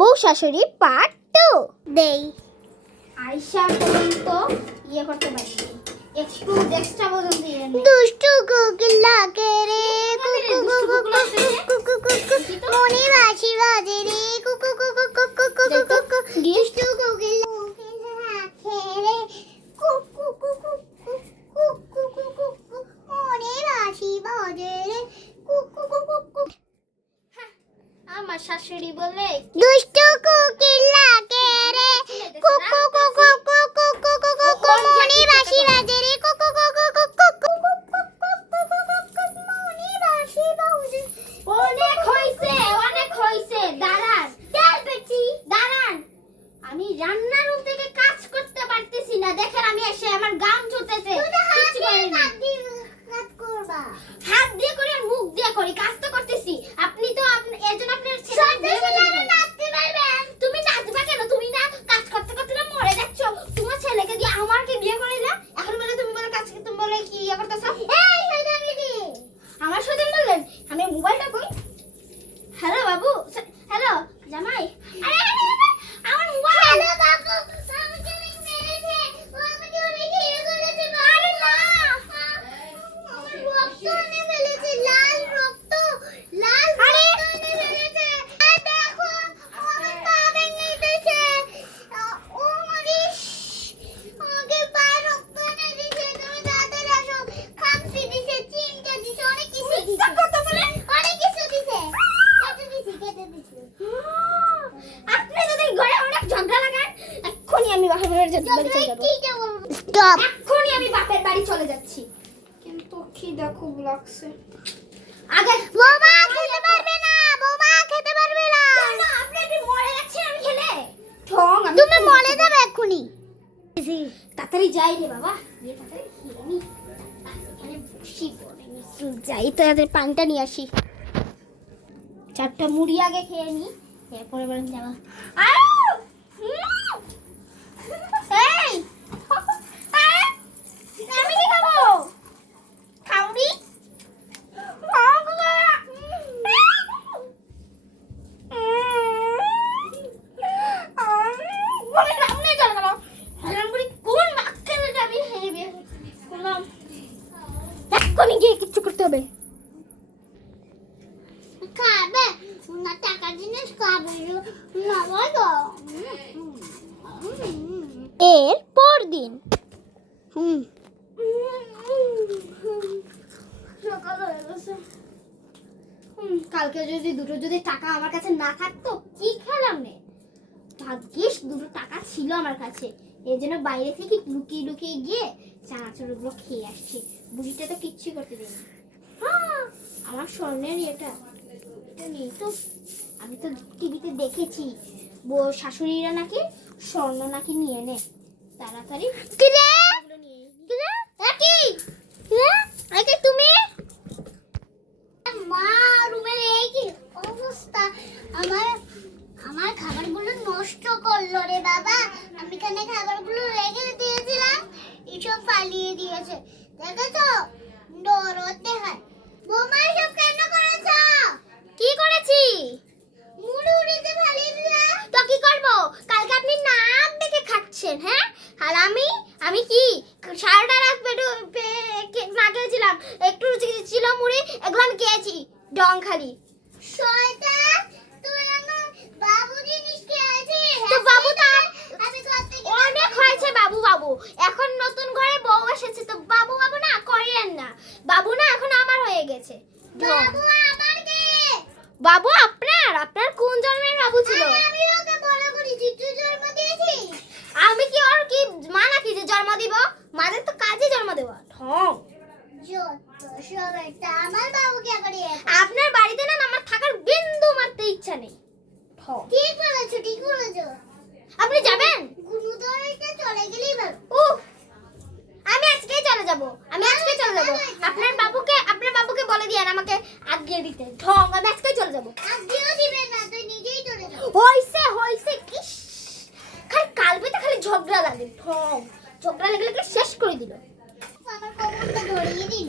বউ শাশুড়ি পার্ট 2 দেই। আয়শা পর্যন্ত ইয়ে করতে পারি, একটু এক্সট্রা পর্যন্ত দিয়ে নে। দুষ্টু কোকিলা কে রে কুকু কুকু কুকু কুকু মনি বাঁশি বাজে রে কুকু কুকু কুকু কুকু কুকু দুষ্টু কোকিলা কে রে কুকু কুকু কুকু কুকু মনি বাঁশি বাজে রে কুকু কুকু কুকু। আমার শাশুড়ি বলে দুষ্টু কোকিলা কে রে কুকু কুকু কুকু কুকু কুকু মনি বাঁশি বাজে রে কুকু কুকু কুকু কুকু মনি বাঁশি বাজে। অনেক হইছে দাঁড়ান, চল বেটি দাঁড়ান। আমি রান্নার রুম থেকে কাজ করতে পারতেছি না, দেখেন আমি এসে আমার গাম ঝুলতেছে। হাত দিয়ে করে আর মুখ দিয়ে করি, কাজ তো করতেছি। আপনি তো এর জন্য আপনার নাচতে পারবেন। তুমি নাচবা কেন? তুমি না কাজ করতে করতে না মরে যাচ্ছ। তোমার ছেলেকে দিয়ে আমাকে বিয়ে করাইলা, এখন বলে তুমি বলে কাজ তুমি বলে কি ইয়া করতেছ? এই শয়তানি দি আমার সাথে বললেন। আমি মোবাইলটা কই। হ্যালো বাবু, হ্যালো জামাই। আরে আমার মোবাইল। হ্যালো বাবু, আমাকে মেরেছে, ও আমাকে অনেক ইয়ে করেছে। আরে না, আমার রক্ত এনে ফেলেছে, লাল রক্ত, লাল রক্ত এনে ফেলেছে। এই দেখো, আমার পা ভেঙে গেছে। ও মরিস, আমাকে পায়ে রক্ত এনে দিয়েছে। তুমি তাড়াতাড়ি আসো। খামচি দিছে, চিমটা দিছে, অনেক কিছু দিছে। কত বলে? অনেক কিছু দিছে। কেটে দিছে। আপনি যদি ঘরে অনেক ঝগড়া লাগান, এক্ষুনি আমি বাপের বাড়ি চলে যাব। স্টপ, এক্ষুনি আমি বাপের বাড়ি চলে যাচ্ছি। কিন্তু খিদা খুব লাগছে। আগে বৌমা খেতে পারবে না, বৌমা খেতে পারবে না। কেন? আপনি কি মরে যাচ্ছেন আমি খেলে? ঠং, তুমি মরে যাবে এক্ষুনি। তাড়াতাড়ি যাই রে বাবা, গিয়ে তাড়াতাড়ি খেয়ে নি। এখানে বসি পড়ে নি, যাই তো এদের পানটা নিয়ে আসি। চারটা মুড়ি আগে খেয়ে নি, এরপরে বলেন যাবা। এই আমি কি খাবো? খাউনি এক্ষুনি গিয়ে কিচ্ছু করতে হবে। খাবে না, টাকা জিনিস খাবে না বলো। এর পর দিন সকাল হয়ে গেছে। কালকে যদি টাকা আমার কাছে না থাকতো কি খেলাম নে। ভাগ্যিস দুটো টাকা ছিল আমার কাছে, এই জন্য বাইরে থেকে লুকিয়ে লুকিয়ে গিয়ে চানাচুরগুলো খেয়ে আসছি। বুড়িটা তো কিচ্ছু করতে দেয়নি। আমার স্বর্ণের এটা নেই তো। আমি তো টিভিতে দেখেছি শাশুড়িরা নাকি স্বর্ণ নাকি নিয়ে নে তাড়াতাড়ি। তুমি মা রুমের এই কি অবস্থা, আমার খাবারগুলো নষ্ট করলো রে বাবা। আমি এখানে খাবারগুলো রেখে দিয়েছিলাম, এসব ফালিয়ে দিয়েছে। দেখেছো, ডরতে হয়। বৌমা এসব কেন করেছো? কি করেছি? মুড়ি উড়িতে ফালিয়ে দিলা তো কি করব? কালকে আপনি নাক দেখে খাচ্ছেন, হ্যাঁ? আর আমি কি সারাটা রাত পেটে না খেয়েছিলাম, একটু ছিল মুড়ি, এগুলো আমি খেয়েছি ডং খালি। শয়তান, তুই আমার বাবু জিনিস খেয়েছিস। তো বাবু তো অনেক হয়েছে বাবু বাবু। এখন নতুন ঘরে বউ এসেছে তো বাবু বাবু না করেন না। বাবু না এখন আমার হয়ে গেছে। বাবু আমার কে? বাবু আপনার কোন জন্মের বাবু ছিল? আমি ওকে বলে করেছি, তুই জন্ম দিয়েছিস। আমি কি ওর কি মা নাকি যে জন্ম দিব? মাদের তো কাজে জন্ম দেওয়া। ঠং আমার বাবুকে আপনার বাড়িতে না আমার থাকার বিন্দু মারতে ইচ্ছা নেই। ঠিক বলেছো। আপনি যাবেন? চলে গেলেই ভালো। আমি আজকেই চলে যাব। আপনার বাবুকে বলে দিয়েন আমাকে আজ্ঞা দিতে। ঢং, আমি আজকেই চলে যাব। আজ্ঞাও দিবেন না, তুই নিজেই চলে যাও। হইছে কি খালি ঝগড়া লাগে। ঢং, ঝগড়া লাগলে শেষ করে দিল। আমার কবরটা ধরিয়ে দিল।